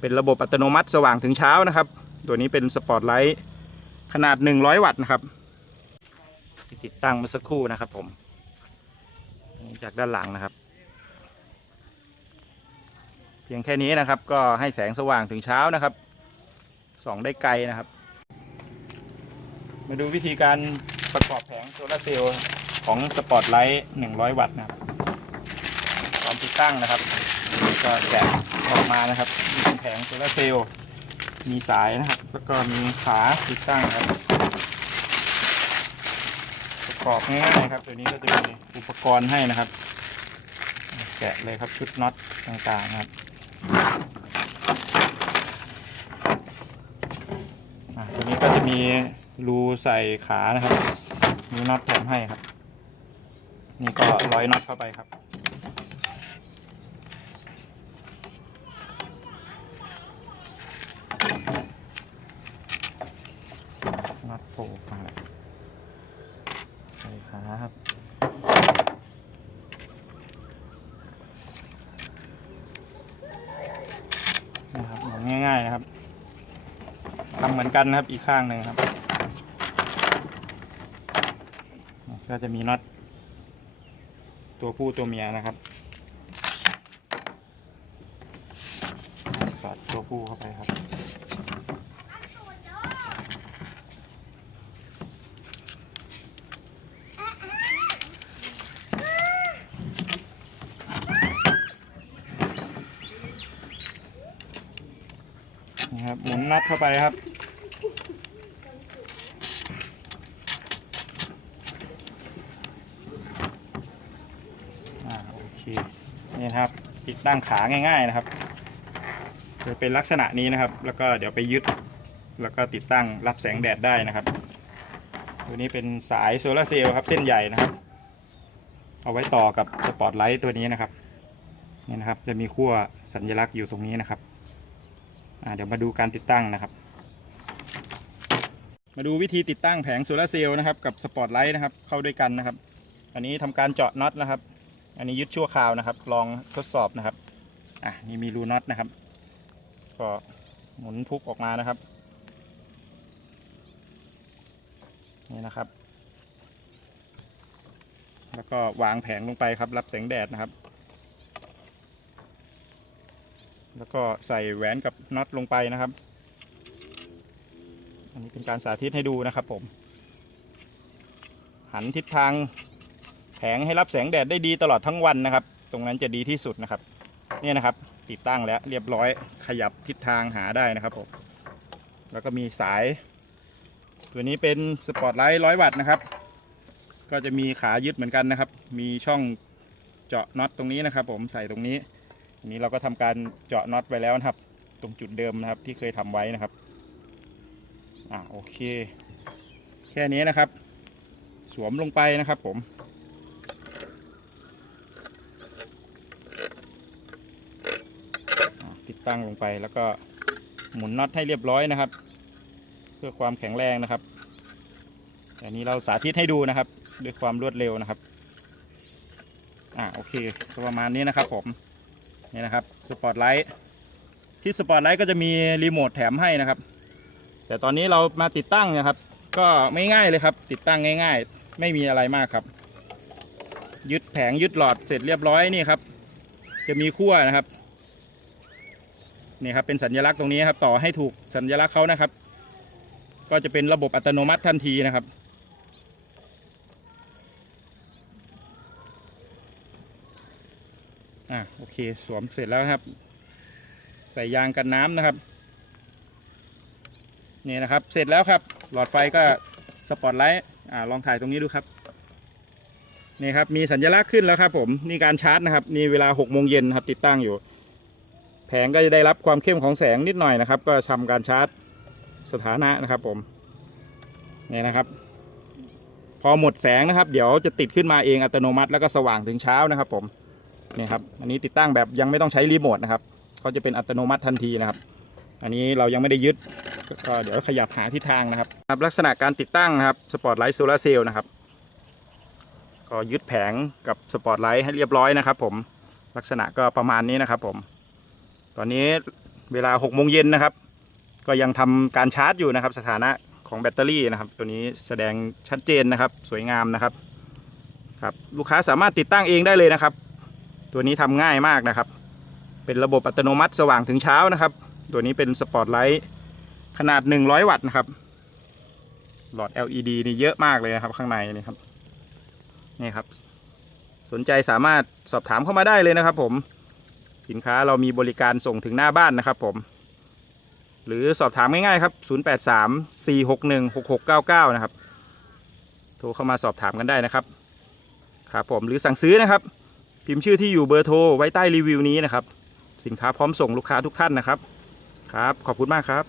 เป็นระบบอัตโนมัติสว่างถึงเช้านะครับ ตัวนี้เป็นสปอตไลท์ขนาด 100 วัตต์นะครับที่ติดตั้งมื่อสักครู่นะครับผมจากด้านหลังนะครับ เพียงแค่นี้นะครับก็ให้แสงสว่างถึงเช้านะครับส่องได้ไกลนะครับ มาดูวิธีการประกอบแผงโซลาร์เซลล์ของสปอตไลท์100 วัตต์นะครับตอนติดตั้งนะครับ ก็แกะออกมานะครับ แผงโซลาเซลล์มีสายนะครับ แล้วก็มีขาติดตั้งครับประกอบง่ายๆครับ ตัวนี้ก็จะมีอุปกรณ์ให้นะครับ แกะเลยครับชุดน็อตต่างๆนะครับตัวนี้ก็จะมีรูใส่ขานะครับ มีน็อตแถมให้ครับ นี่ก็ร้อยน็อตเข้าไปครับ ครับนะครับง่ายๆนะครับทำเหมือนกันนะครับอีกข้างหนึ่งครับ ก็จะมีน็อตตัวผู้ตัวเมียนะครับ สอดตัวผู้เข้าไปครับ นะครับ หมุนนัดเข้าไปครับ อ่าโอเค นี่นะครับ ติดตั้งขาง่าย ๆนะครับ จะเป็นลักษณะนี้นะครับ แล้วก็เดี๋ยวไปยึด แล้วก็ติดตั้งรับแสงแดดได้นะครับ ตัวนี้เป็นสายโซลาร์เซลล์ครับ เส้นใหญ่นะครับ เอาไว้ต่อกับสปอตไลท์ตัวนี้นะครับ นี่นะครับ จะมีขั้วสัญลักษณ์อยู่ตรงนี้นะครับ เดี๋ยวมาดูการติดตั้งนะครับ มาดูวิธีติดตั้งแผงโซลาร์เซลล์นะครับกับสปอตไลท์นะครับเข้าด้วยกันนะครับ อันนี้ทำการเจาะน็อตนะครับ อันนี้ยึดชั่วคราวนะครับ ลองทดสอบนะครับอะนี่มีรูน็อตนะครับ ก็หมุนพุกออกมานะครับนี่นะครับ แล้วก็วางแผงลงไปครับ รับแสงแดดนะครับ แล้วก็ใส่แหวนกับน็อตลงไปนะครับ อันนี้เป็นการสาธิตให้ดูนะครับผม หันทิศทางแผงให้รับแสงแดดได้ดีตลอดทั้งวันนะครับ ตรงนั้นจะดีที่สุดนะครับ เนี่ยนะครับ ติดตั้งแล้วเรียบร้อยขยับทิศทางหาได้นะครับผม แล้วก็มีสาย ตัวนี้เป็นสปอตไลท์ร้อยวัตต์นะครับ ก็จะมีขายึดเหมือนกันนะครับ มีช่องเจาะน็อตตรงนี้นะครับ ผมใส่ตรงนี้ อันนี้เราก็ทำการเจาะน็อตไปแล้วนะครับ ตรงจุดเดิมนะครับที่เคยทำไว้นะครับอ่าโอเค แค่นี้นะครับ สวมลงไปนะครับผมติดตั้งลงไปแล้วก็หมุนน็อตให้เรียบร้อยนะครับ เพื่อความแข็งแรงนะครับอันนี้เราสาธิตให้ดูนะครับ ด้วยความรวดเร็วนะครับ อ่าโอเคประมาณนี้นะครับผม นี่นะครับสปอตไลท์ที่สปอตไลท์ก็จะมีรีโมทแถมให้นะครับ แต่ตอนนี้เรามาติดตั้งนะครับ ก็ไม่ง่ายเลยครับ ติดตั้งง่าย ๆ ไม่มีอะไรมากครับ ยึดแผงยึดหลอดเสร็จเรียบร้อยนี่ครับ จะมีขั้วนะครับนี่ครับเป็นสัญลักษณ์ตรงนี้ครับ ต่อให้ถูกสัญลักษณ์เขานะครับ ก็จะเป็นระบบอัตโนมัติทันทีนะครับ อะโอเคสวมเสร็จแล้วครับ ใส่ยางกันน้ำนะครับนี่นะครับ เสร็จแล้วครับ หลอดไฟก็สปอตไลท์อ่าลองถ่ายตรงนี้ดูครับนี่ครับมีสัญลักษณ์ขึ้นแล้วครับผมนี่การชาร์จนะครับนี่เวลา6โมงเย็นครับติดตั้งอยู่ แผงก็จะได้รับความเข้มของแสงนิดหน่อยนะครับ ก็ทำการชาร์จสถานะนะครับผมนี่นะครับ พอหมดแสงนะครับ เดี๋ยวจะติดขึ้นมาเองอัตโนมัติแล้วก็สว่างถึงเช้านะครับผม นี่ครับอันนี้ติดตั้งแบบยังไม่ต้องใช้รีโมทนะครับเขาจะเป็นอัตโนมัติทันทีนะครับ อันนี้เรายังไม่ได้ยึดก็เดี๋ยวขยับหาทิศทางนะครับครับลักษณะการติดตั้งนะครับสปอตไลท์โซลาร์เซลล์นะครับก็ยึดแผงกับสปอตไลท์ให้เรียบร้อยนะครับ ผมลักษณะก็ประมาณนี้นะครับ ผม ตอนนี้เวลา6โมงเย็นนะครับ ก็ยังทำการชาร์จอยู่นะครับ สถานะของแบตเตอรี่นะครับ ตัวนี้แสดงชัดเจนนะครับ สวยงามนะครับครับ ลูกค้าสามารถติดตั้งเองได้เลยนะครับ ตัวนี้ทำง่ายมากนะครับ เป็นระบบอัตโนมัติสว่างถึงเช้านะครับ ตัวนี้เป็นสปอตไลท์ขนาด 100 วัตต์นะครับ หลอด LED นี่เยอะมากเลยนะครับ ข้างในนี่ครับนี่ครับ สนใจสามารถสอบถามเข้ามาได้เลยนะครับ ผมสินค้าเรามีบริการส่งถึงหน้าบ้านนะครับ ผม หรือสอบถามง่ายๆครับ 0834616699 นะครับ โทรเข้ามาสอบถามกันได้นะครับครับผมหรือสั่งซื้อนะครับ พิมพ์ชื่อที่อยู่เบอร์โทรไว้ใต้รีวิวนี้นะครับ สินค้าพร้อมส่งลูกค้าทุกท่านนะครับ ครับ ขอบคุณมากครับ